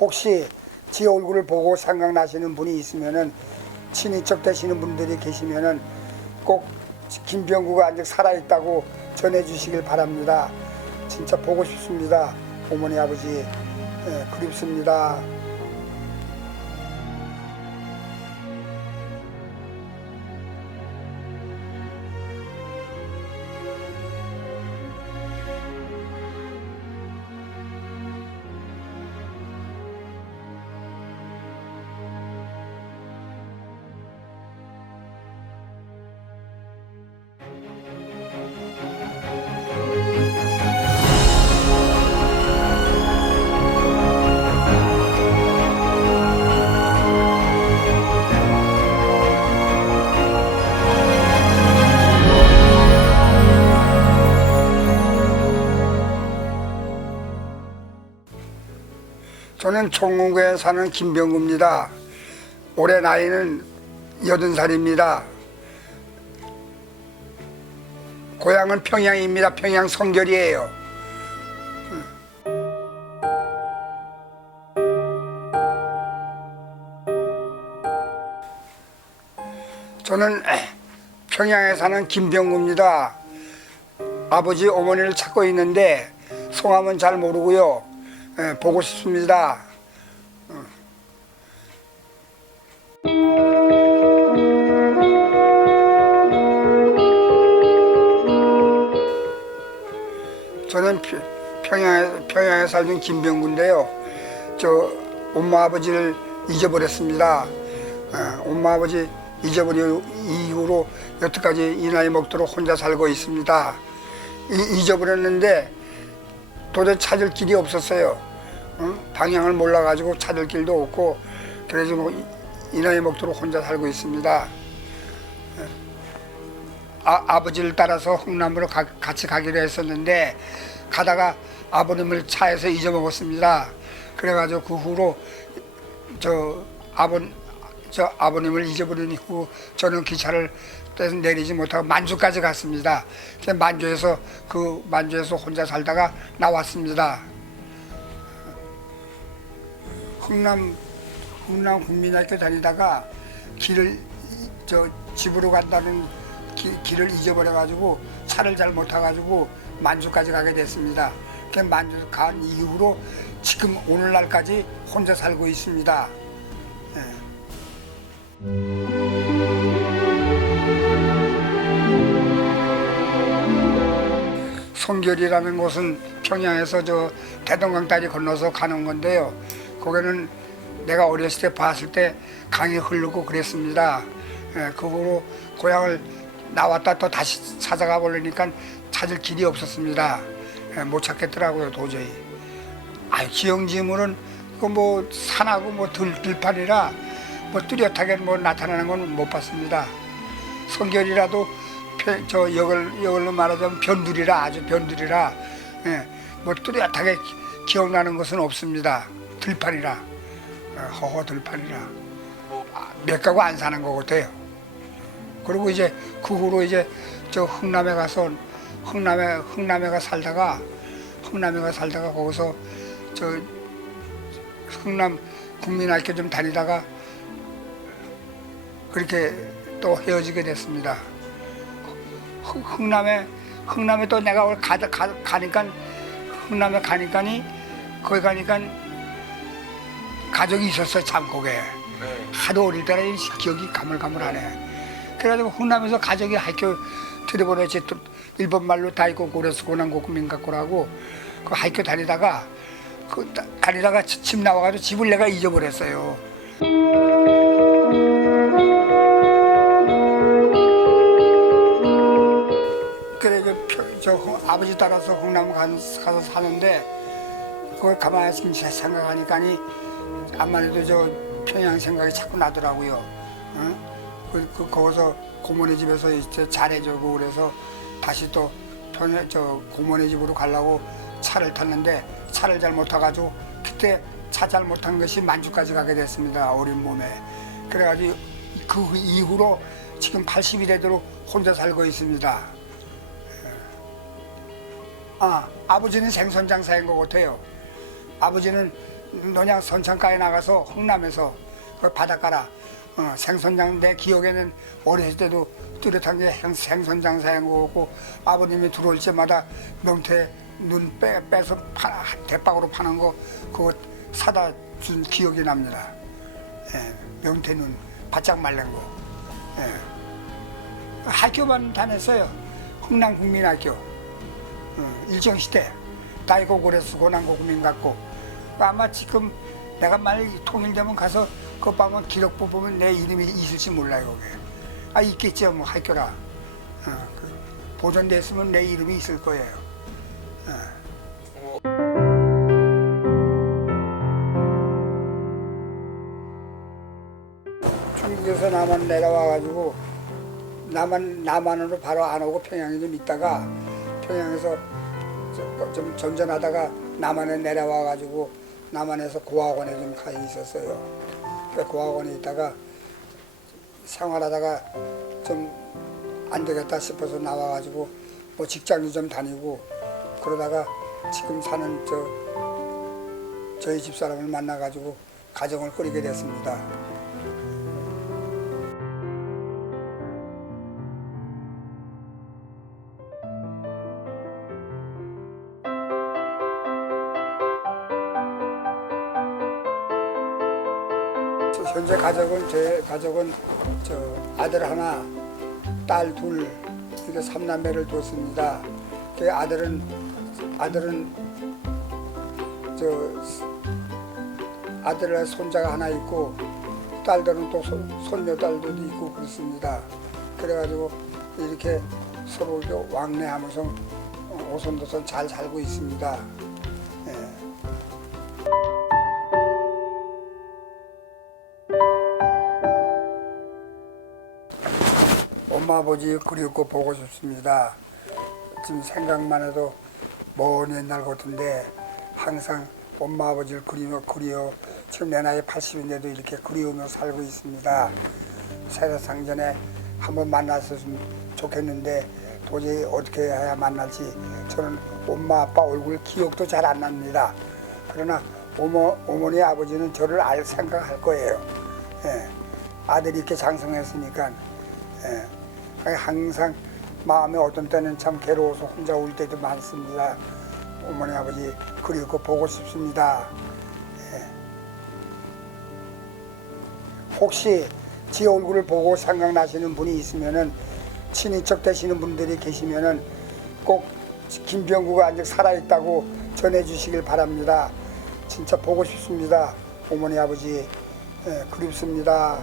혹시 지 얼굴을 보고 생각나시는 분이 있으면은 친인척 되시는 분들이 계시면은 꼭 김병구가 아직 살아있다고 전해주시길 바랍니다. 진짜 보고 싶습니다. 어머니 아버지 예, 그립습니다. 저는 총무구에 사는 김병구입니다. 올해 나이는 여든 살입니다. 고향은 평양입니다. 평양 성결이에요. 저는 평양에 사는 김병구입니다. 아버지 어머니를 찾고 있는데 성함은 잘 모르고요. 예, 보고 싶습니다. 저는 피- 평양에, 평양에 살던 김병구인데요. 저 엄마 아버지를 잊어버렸습니다. 어, 엄마 아버지 잊어버린 이후로 여태까지 이 나이 먹도록 혼자 살고 있습니다. 이- 잊어버렸는데 도저히 찾을 길이 없었어요. 어? 방향을 몰라가지고 찾을 길도 없고 그래서 뭐 이- 이 나이 먹도록 혼자 살고 있습니다. 아, 아버지를 따라서 흥남으로 가- 같이 가기로 했었는데 가다가 아버님을 차에서 잊어먹었습니다. 그래가지고 그 후로 저 아버 저 아버님을 잊어버린 이후 저는 기차를 내리지 못하고 만주까지 갔습니다. 만주에서 그 만주에서 혼자 살다가 나왔습니다. 흥남 흥남 국민학교 다니다가 길을 저 집으로 간다는 기- 길을 잊어버려 가지고 차를 잘 못 타가지고 만주까지 가게 됐습니다. 그 만주 간 이후로 지금 오늘날까지 혼자 살고 있습니다. 예. 송결이라는 곳은 평양에서 저 대동강 다리 건너서 가는 건데요. 거기는 내가 어렸을 때 봤을 때 강이 흐르고 그랬습니다. 예, 그 후로 고향을 나왔다 또 다시 찾아가 보려니까 찾을 길이 없었습니다. 예, 못 찾겠더라고요 도저히. 아 지형지물은 그뭐 산하고 뭐 들, 들판이라 뭐 뚜렷하게 뭐 나타나는 건 못 봤습니다. 성결이라도 펴- 저 역을 역을로 말하자면 변두리라 아주 변두리라 예, 뭐 뚜렷하게 기- 기억나는 것은 없습니다. 들판이라 어, 허허 들판이라 아, 몇 가구 안 사는 것 같아요. 그리고 이제 그 후로 이제 저 흥남에 가서 흥남에 흥남에가 살다가 흥남에가 살다가 거기서 저 흥남 국민학교 좀 다니다가 그렇게 또 헤어지게 됐습니다. 흥- 흥남에 흥남에 또 내가 가, 가, 가니까 흥남에 가니까니 거기 가니까 가족이 있었어요 참 거기에 하도 어릴 때라 이 기억이 가물가물하네. 그래가지고 흥남에서 가족이 학교 들여보내지 또 일본 말로 다 있고 고래수 고난고구 민각고라고 그 학교 다니다가 그 다- 다니다가 집- 집 나와가지고 집을 내가 잊어버렸어요. 그래 저, 펴- 저 흥- 아버지 따라서 가- 가서 사는데 그걸 가만히 생각하니까니 암만해도 저 평양 생각이 자꾸 나더라고요. 어? 그, 그 거기서 고모네 집에서 이제 잘해주고 그래서 다시 또 평양 저 고모네 집으로 가려고 차를 탔는데 차를 잘못 타가지고 그때 차 잘못 탄 것이 만주까지 가게 됐습니다. 어린 몸에. 그래가지고 그 이후로 지금 80이 되도록 혼자 살고 있습니다. 아, 아버지는 생선 장사인 것 같아요. 아버지는 논양 선창가에 나가서 흥남에서 그 바닷가라 어, 생선장 내 기억에는 어렸을 때도 뚜렷한 게 행- 생선장 사인 거고 아버님이 들어올 때마다 명태 눈 빼, 빼서 파, 대박으로 파는 거 그거 사다 준 기억이 납니다. 예, 명태 눈 바짝 말린 거. 예. 학교만 다녔어요. 흥남 국민학교. 어, 일정시대 다이고 고래수 고난고 국민 같고 아마 지금 내가 만약 통일되면 가서 그 방은 기록부 보면 내 이름이 있을지 몰라요 거기에 아 있겠죠 뭐 학교라. 어, 그 보존돼 있으면 내 이름이 있을 거예요. 어. 중국에서 남한 내려와가지고 남한 남한으로 바로 안 오고 평양에 좀 있다가 평양에서 저- 좀 전전하다가 남한에 내려와가지고 남한에서 고학원에 좀 가 있었어요. 그 고학원에 있다가 생활하다가 좀 안 되겠다 싶어서 나와가지고 뭐 직장도 좀 다니고 그러다가 지금 사는 저 저희 집 사람을 만나가지고 가정을 꾸리게 됐습니다. 현재 가족은 제 가족은 저 아들 하나, 딸 둘, 이렇게 삼남매를 뒀습니다. 그 아들은 아들은 저 아들의 손자가 하나 있고 딸들은 또 손, 손녀 딸들도 있고 그렇습니다. 그래가지고 이렇게 서로 왕래하면서 오손도손 잘 살고 있습니다. 엄마 아버지 그리웠고 보고 싶습니다. 지금 생각만 해도 먼 옛날 같은데 항상 엄마 아버지를 그리며 그리워 지금 내 나이 80인데도 이렇게 그리우며 살고 있습니다. 세상 전에 한번 만났으면 좋겠는데 도저히 어떻게 해야 만날지 저는 엄마 아빠 얼굴 기억도 잘 안 납니다. 그러나 어머, 어머니 아버지는 저를 알 생각할 거예요. 예. 아들이 이렇게 장성했으니까 예. 항상 마음에 어떤 때는 참 괴로워서 혼자 울 때도 많습니다. 어머니 아버지 그리고 보고 싶습니다. 예. 혹시 제 얼굴을 보고 생각나시는 분이 있으면은 친인척 되시는 분들이 계시면은 꼭 김병구가 아직 살아있다고 전해주시길 바랍니다. 진짜 보고 싶습니다. 어머니 아버지 예, 그립습니다.